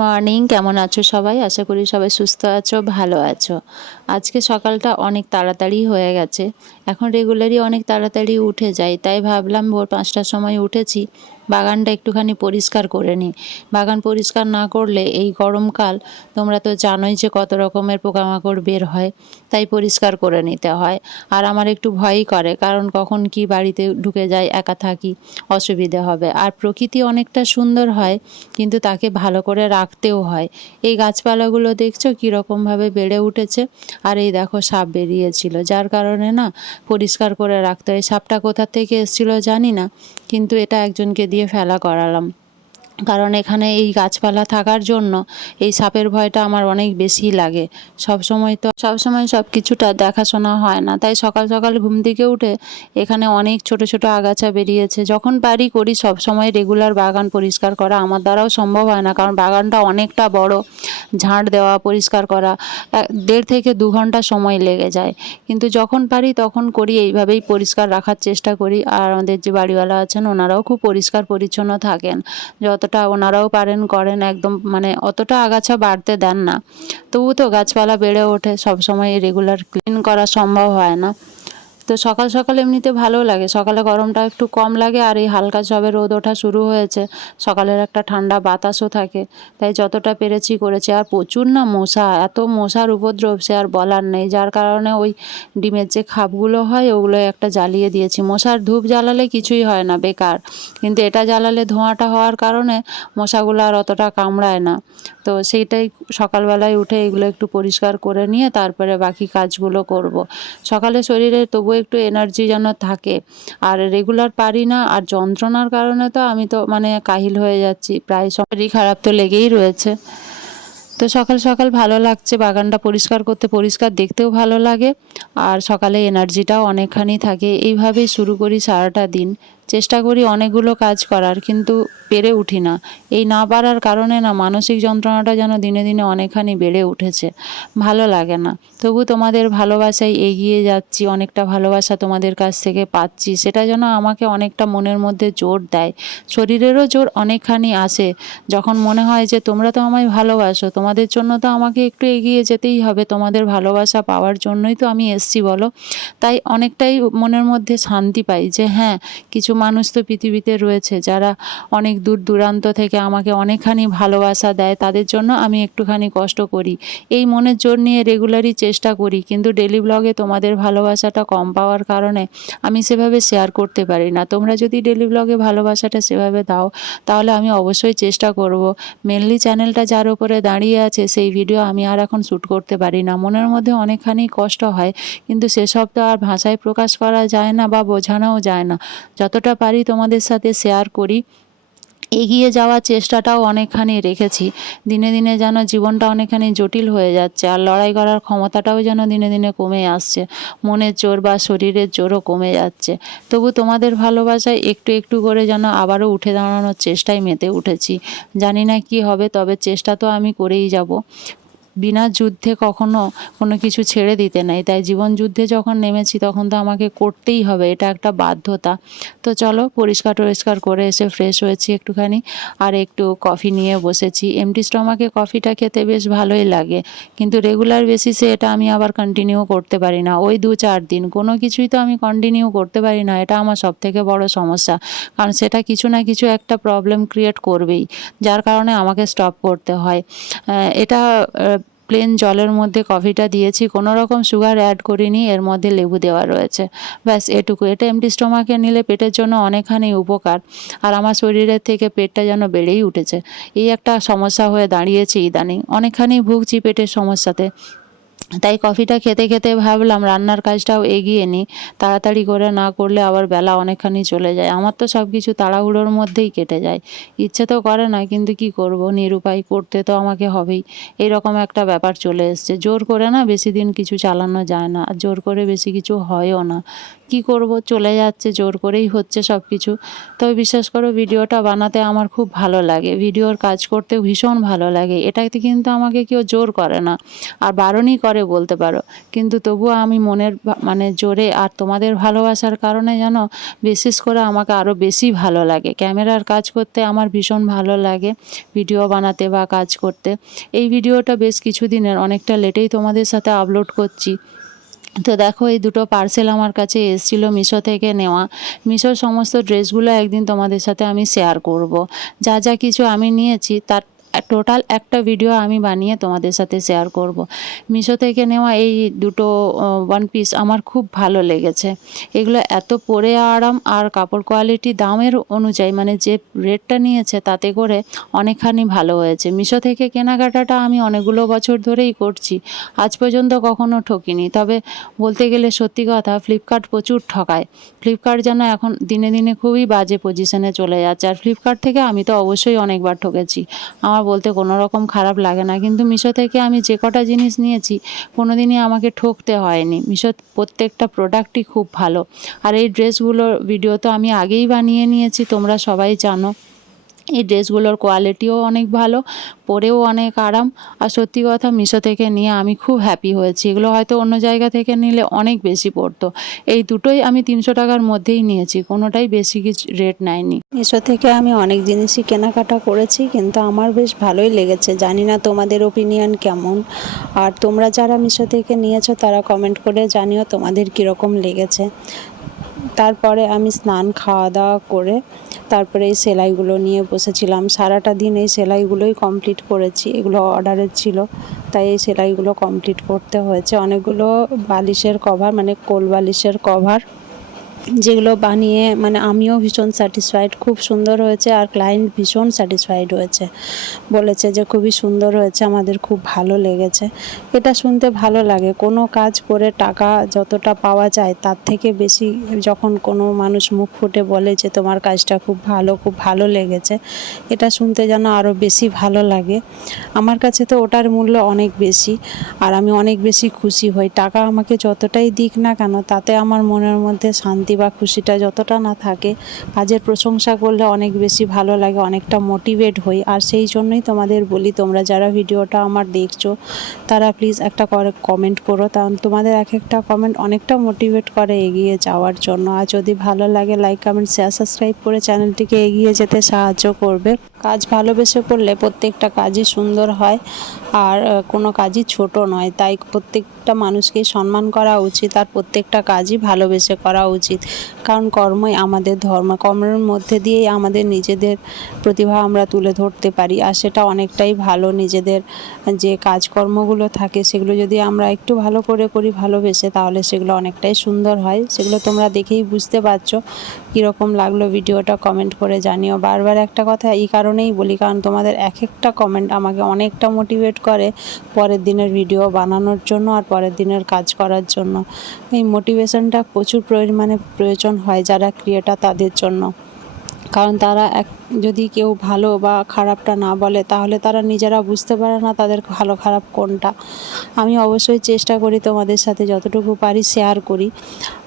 Morning, কেমন আছো সবাই? আশা করি সবাই সুস্থ আছো, ভালো আছো। আজকে সকালটা অনেক তাড়াতাড়ি হয়ে গেছে। এখন রেগুলারই অনেক তাড়াতাড়ি উঠে যাই, তাই ভাবলাম ভোর ৫টার সময় উঠেছি, বাগানটা একটুখানি পরিষ্কার করে নিই। বাগান পরিষ্কার না করলে এই গরমকাল তোমরা তো জানোই যে কত রকমের পোকামাকড় বের হয়, তাই পরিষ্কার করে নিতে হয়। আর আমার একটু ভয়ই করে, কারণ কখন কি বাড়িতে ঢুকে যায়, একা থাকি, অসুবিধে হবে। আর প্রকৃতি অনেকটা সুন্দর হয়, কিন্তু তাকে ভালো করে রাখতেও হয়। এই গাছপালাগুলো দেখছো কীরকমভাবে বেড়ে উঠেছে, আর এই দেখো সাপ বেরিয়েছিল, যার কারণে না পরিষ্কার করে রাখতে হয়। সাপটা কোথা থেকে এসেছিল জানি না, কিন্তু এটা একজনকে দিয়ে ফেলা করালাম। কারণ এখানে এই গাছপালা থাকার জন্য এই সাপের ভয়টা আমার অনেক বেশি লাগে। সবসময় সব কিছুটা দেখাশোনা হয় না, তাই সকাল সকাল ঘুম থেকে উঠে এখানে অনেক ছোট ছোট আগাছা বেরিয়েছে। যখন পারি করি, সব সময় রেগুলার বাগান পরিষ্কার করা আমার দ্বারাও সম্ভব হয় না, কারণ বাগানটা অনেকটা বড়। ঝাঁট দেওয়া, পরিষ্কার করা ১.৫ থেকে ২ ঘন্টা সময় লেগে যায়। কিন্তু যখন পারি তখন করি, এইভাবেই পরিষ্কার রাখার চেষ্টা করি। আর আমাদের যে বাড়িওয়ালা আছেন ওনারাও খুব পরিষ্কার পরিচ্ছন্ন থাকেন, যতটা ওনারাও পারেন করেন। একদম মানে অতটা আগাছা বাড়তে দেন না, তবু তো গাছপালা বেড়ে ওঠে, সবসময় রেগুলার ক্লিন করা সম্ভব হয় না। তো সকাল সকাল এমনিতে ভালো লাগে, সকালে গরমটা একটু কম লাগে, আর এই হালকা সবে রোদ ওঠা শুরু হয়েছে, সকালের একটা ঠান্ডা বাতাসও থাকে, তাই যতটা পেরেছি করেছি। আর প্রচুর না মশা, এত মশার উপদ্রব সে আর বলার নেই, যার কারণে ওই ডিমের যে খাপগুলো হয় ওগুলো একটা জ্বালিয়ে দিয়েছি। মশার ধূপ জ্বালালে কিছুই হয় না, বেকার, কিন্তু এটা জ্বালালে ধোঁয়াটা হওয়ার কারণে মশাগুলো আর অতটা কামড়ায় না। তো সেইটাই সকালবেলায় উঠে এগুলো একটু পরিষ্কার করে নিয়ে তারপরে বাকি কাজগুলো করব। সকালে শরীরে তবু একটু এনার্জি যেন থাকে, আর রেগুলার পারি না। আর যন্ত্রণার কারণে তো আমি তো মানে কাহিল হয়ে যাচ্ছি, প্রায় শরীর খারাপ তো লেগেই রয়েছে। তো সকাল সকাল ভালো লাগছে বাগানটা পরিষ্কার করতে, পরিষ্কার দেখতেও ভালো লাগে, আর সকালে এনার্জিটাও অনেকখানি থাকে। এইভাবেই শুরু করি সারাটা দিন। চেষ্টা করি অনেকগুলো কাজ করার, কিন্তু পেরে উঠি না। এই না পারার কারণে না মানসিক যন্ত্রণাটা যেন দিনে দিনে অনেকখানি বেড়ে উঠেছে, ভালো লাগে না। তবু তোমাদের ভালোবাসায় এগিয়ে যাচ্ছি, অনেকটা ভালোবাসা তোমাদের কাছ থেকে পাচ্ছি, সেটা যেন আমাকে অনেকটা মনের মধ্যে জোর দেয়। শরীরেরও জোর অনেকখানি আসে, যখন মনে হয় যে তোমরা তো আমায় ভালোবাসো, তোমাদের জন্য তো আমাকে একটু এগিয়ে যেতেই হবে, তোমাদের ভালোবাসা পাওয়ার জন্যই তো আমি এসছি বলো। তাই অনেকটাই মনের মধ্যে শান্তি পাই যে হ্যাঁ, কিছু মানুষ তো পৃথিবীতে রয়েছে যারা অনেক দূর দূরান্ত থেকে আমাকে অনেকখানি ভালোবাসা দেয়, তাদের জন্য আমি একটুখানি কষ্ট করি। এই মনের জোর নিয়ে রেগুলারই চেষ্টা করি, কিন্তু ডেলি ব্লগে তোমাদের ভালোবাসাটা কম পাওয়ার কারণে আমি সেভাবে শেয়ার করতে পারি না। তোমরা যদি ডেলি ব্লগে ভালোবাসাটা সেভাবে দাও, তাহলে আমি অবশ্যই চেষ্টা করব। মেনলি চ্যানেলটা যার উপরে দাঁড়িয়ে আছে সেই ভিডিও আমি আর এখন শ্যুট করতে পারি না, মনের মধ্যে অনেকখানি কষ্ট হয়, কিন্তু সেসব তো আর ভাষায় প্রকাশ করা যায় না বা বোঝানোও যায় না। যতটা পারি তোমাদের সাথে শেয়ার করি। এগিয়ে যাওয়ার চেষ্টাটাও অনেকখানি রেখেছি। দিনে দিনে যেন জীবনটা অনেকখানি জটিল হয়ে যাচ্ছে, আর লড়াই করার ক্ষমতাটাও যেন দিনে দিনে কমে আসছে, মনের জোর বা শরীরের জোরও কমে যাচ্ছে। তবু তোমাদের ভালোবাসায় একটু একটু করে যেন আবারও উঠে দাঁড়ানোর চেষ্টায় মেতে উঠেছি। জানি না কি হবে, তবে চেষ্টা তো আমি করেই যাব। বিনা যুদ্ধে কখনো কোনো কিছু ছেড়ে দিতে নাই, তাই জীবন যুদ্ধে যখন নেমেছি তখন তো আমাকে করতেই হবে, এটা একটা বাধ্যতা। তো চলো, পরিষ্কার টরিষ্কার করে এসে ফ্রেশ হয়েছি একটুখানি, আর একটু কফি নিয়ে বসেছি। এমটি স্টমাকে কফিটা খেতে বেশ ভালোই লাগে, কিন্তু রেগুলার বেসিসে এটা আমি আবার কন্টিনিউ করতে পারি না। ওই ২-৪ দিন কোনো কিছুই তো আমি কন্টিনিউ করতে পারি না, এটা আমার সবথেকে বড় সমস্যা, কারণ সেটা কিছু না কিছু একটা প্রবলেম ক্রিয়েট করবেই, যার কারণে আমাকে স্টপ করতে হয়। এটা প্লেন জলের মধ্যে কফিটা দিয়েছি, কোনো রকম সুগার অ্যাড করিনি, এর মধ্যে লেবু দেওয়া রয়েছে, ব্যাস এটুকু। এটা এমটি স্টোমাকে নিলে পেটের জন্য অনেকখানি উপকার, আর আমার শরীরের থেকে পেটটা যেন বেড়েই উঠেছে। এই একটা সমস্যা হয়ে দাঁড়িয়েছে ইদানিং, অনেকখানি ভুগছি পেটের সমস্যাতে। তাই কফিটা খেতে খেতে ভাবলাম রান্নার কাজটাও এগিয়ে নিই, তাড়াতাড়ি করে না করলে আবার বেলা অনেকখানি চলে যায়। আমার তো সব কিছু তাড়াহুড়োর মধ্যেই কেটে যায়, ইচ্ছে তো করে না, কিন্তু কি করব, নিরুপায়, করতে তো আমাকে হবেই। এরকম একটা ব্যাপার চলে এসছে, জোর করে না বেশি দিন কিছু চালানো যায় না, আর জোর করে বেশি কিছু হয়ও না। কি করব, চলে যাচ্ছে, জোর করেই হচ্ছে সব কিছু। তবে বিশ্বাস করো, ভিডিওটা বানাতে আমার খুব ভালো লাগে, ভিডিওর কাজ করতেও ভীষণ ভালো লাগে, এটাতে কিন্তু আমাকে কেউ জোর করে না, আর বারণই করে পরে বলতে পারো, কিন্তু তবুও আমি মনের মানে জোরে আর তোমাদের ভালোবাসার কারণে যেন বিশেষ করে আমাকে আরও বেশি ভালো লাগে। ক্যামেরার কাজ করতে আমার ভীষণ ভালো লাগে, ভিডিও বানাতে বা কাজ করতে। এই ভিডিওটা বেশ কিছুদিনের, অনেকটা লেটেই তোমাদের সাথে আপলোড করছি। তো দেখো এই দুটো পার্সেল আমার কাছে এসেছিলো মিশো থেকে নেওয়া। মিশোর সমস্ত ড্রেসগুলো একদিন তোমাদের সাথে আমি শেয়ার করব। যা যা কিছু আমি নিয়েছি তার টোটাল একটা ভিডিও আমি বানিয়ে তোমাদের সাথে শেয়ার করব। মিশো থেকে নেওয়া এই দুটো ওয়ান পিস আমার খুব ভালো লেগেছে। এগুলো এত পরে আরাম আর কাপড় কোয়ালিটি দামের অনুযায়ী মানে যে রেটটা নিয়েছে তাতে করে অনেকখানি ভালো হয়েছে। মিশো থেকে কেনাকাটাটা আমি অনেকগুলো বছর ধরেই করছি, আজ পর্যন্ত কখনো ঠকিনি। তবে বলতে গেলে সত্যি কথা, ফ্লিপকার্ট প্রচুর ঠকায়। ফ্লিপকার্ট যেন এখন দিনে দিনে খুবই বাজে পজিশনে চলে যাচ্ছে। আর ফ্লিপকার্ট থেকে আমি তো অবশ্যই অনেকবার ঠকেছি, আমার বলতে কোনো রকম খারাপ লাগে না। কিন্তু মিশো থেকে আমি যে কটা জিনিস নিয়েছি কোনো দিনই আমাকে ঠকতে হয়নি। মিশোর প্রত্যেকটা প্রোডাক্টই খুব ভালো। আর এই ড্রেসগুলোর ভিডিও তো আমি আগেই বানিয়ে নিয়েছি, তোমরা সবাই জানো। এই ড্রেসগুলোর কোয়ালিটিও অনেক ভালো, পরেও অনেক আরাম। আর সত্যি কথা, মিশো থেকে নিয়ে আমি খুব হ্যাপি হয়েছি। এগুলো হয়তো অন্য জায়গা থেকে নিলে অনেক বেশি পড়তো। এই দুটোই আমি 300 টাকার মধ্যেই নিয়েছি, কোনোটাই বেশি কিছু রেট নেয়নি। মিশো থেকে আমি অনেক জিনিসই কেনাকাটা করেছি, কিন্তু আমার বেশ ভালোই লেগেছে। জানি না তোমাদের ওপিনিয়ন কেমন, আর তোমরা যারা মিশো থেকে নিয়েছো তারা কমেন্ট করে জানিও তোমাদের কীরকম লেগেছে। তারপরে আমি স্নান খাওয়া দাওয়া করে তারপরে এই সেলাইগুলো নিয়ে বসেছিলাম। সারাটা দিন এই সেলাইগুলোই কমপ্লিট করেছি, এগুলো অর্ডারের ছিল তাই এই সেলাইগুলো কমপ্লিট করতে হয়েছে। অনেকগুলো বালিশের কভার মানে কোল বালিশের কভার, যেগুলো বানিয়ে মানে আমিও ভীষণ স্যাটিসফাইড, খুব সুন্দর হয়েছে। আর ক্লায়েন্ট ভীষণ স্যাটিসফাইড হয়েছে, বলেছে যে খুবই সুন্দর হয়েছে, আমাদের খুব ভালো লেগেছে। এটা শুনতে ভালো লাগে। কোনো কাজ করে টাকা যতটা পাওয়া যায় তার থেকে বেশি যখন কোনো মানুষ মুখ ফুটে বলে যে তোমার কাজটা খুব ভালো লেগেছে, এটা শুনতে যেন আরও বেশি ভালো লাগে। আমার কাছে তো ওটার মূল্য অনেক বেশি, আর আমি অনেক বেশি খুশি হই। টাকা আমাকে যতটাই দিক না কেন, তাতে আমার মনের মধ্যে শান্তি বা খুশিটা যতটা না থাকে, কাজের প্রশংসা করলে অনেক বেশি ভালো লাগে, অনেকটা মোটিভেট হই। আর সেই জন্যই তোমাদের বলি, তোমরা যারা ভিডিওটা আমার দেখছো তারা প্লিজ একটা করে কমেন্ট করো, কারণ তোমাদের এক একটা কমেন্ট অনেকটা মোটিভেট করে এগিয়ে যাওয়ার জন্য। আর যদি ভালো লাগে লাইক কমেন্ট শেয়ার সাবস্ক্রাইব করে চ্যানেলটিকে এগিয়ে যেতে সাহায্য করবে। কাজ ভালোবেসে করলে প্রত্যেকটা কাজই সুন্দর হয়, আর কোনো কাজই ছোট নয়। তাই প্রত্যেকটা মানুষকেই সম্মান করা উচিত, আর প্রত্যেকটা কাজই ভালোবেসে করা উচিত। কারণ কর্মই আমাদের ধর্ম, কর্মের মধ্যে দিয়েই আমাদের নিজেদের প্রতিভা আমরা তুলে ধরতে পারি, আর সেটা অনেকটাই ভালো। নিজেদের যে কাজকর্মগুলো থাকে সেগুলো যদি আমরা একটু ভালো করে করি ভালোবেসে, তাহলে সেগুলো অনেকটাই সুন্দর হয়। সেগুলো তোমরা দেখেই বুঝতে পারছো। কীরকম লাগলো ভিডিওটা কমেন্ট করে জানিও। বারবার একটা কথা এই কারণেই বলি, কারণ তোমাদের এক একটা কমেন্ট আমাকে অনেকটা মোটিভেট করে পরের দিনের ভিডিও বানানোর জন্য আর পরের দিনের কাজ করার জন্য। এই মোটিভেশনটা প্রচুর পরিমাণে প্রয়োজন হয় যারা ক্রিয়েটার তাদের জন্য, কারণ তারা যদি কেউ ভালো বা খারাপটা না বলে তাহলে তারা নিজেরা বুঝতে পারে না তাদের ভালো খারাপ কোনটা। আমি অবশ্যই চেষ্টা করি তোমাদের সাথে যতটুকু পারি শেয়ার করি,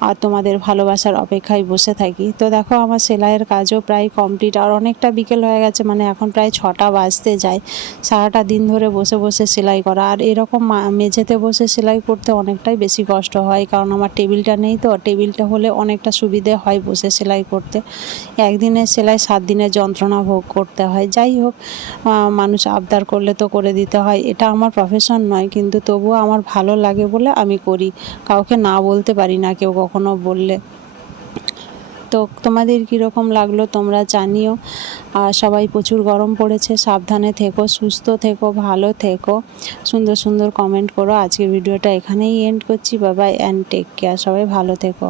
আর তোমাদের ভালোবাসার অপেক্ষায় বসে থাকি। তো দেখো আমার সেলাইয়ের কাজও প্রায় কমপ্লিট, আর অনেকটা বিকেল হয়ে গেছে, মানে এখন প্রায় 6টা বাজতে যায়। সারাটা দিন ধরে বসে বসে সেলাই করা, আর এরকম মেঝেতে বসে সেলাই করতে অনেকটাই বেশি কষ্ট হয়, কারণ আমার টেবিলটা নেই। তো টেবিলটা হলে অনেকটা সুবিধে হয় বসে সেলাই করতে। একদিনের সেলাই 7 দিনের যন্ত্রণা ভোগ করতে হয়। যাই হোক, মানুষ আবদার করলে তো করে দিতে হয়। এটা আমার প্রফেশন নয়, কিন্তু তবুও আমার ভালো লাগে বলে আমি করি। কাউকে না বলতে পারি না কেউ কখনো বললে। তো তোমাদের কীরকম লাগলো তোমরা জানিও। আর সবাই প্রচুর গরম পড়েছে, সাবধানে থেকো, সুস্থ থেকো, ভালো থেকো, সুন্দর সুন্দর কমেন্ট করো। আজকের ভিডিওটা এখানেই এন্ড করছি। Bye bye and take care. সবাই ভালো থেকো।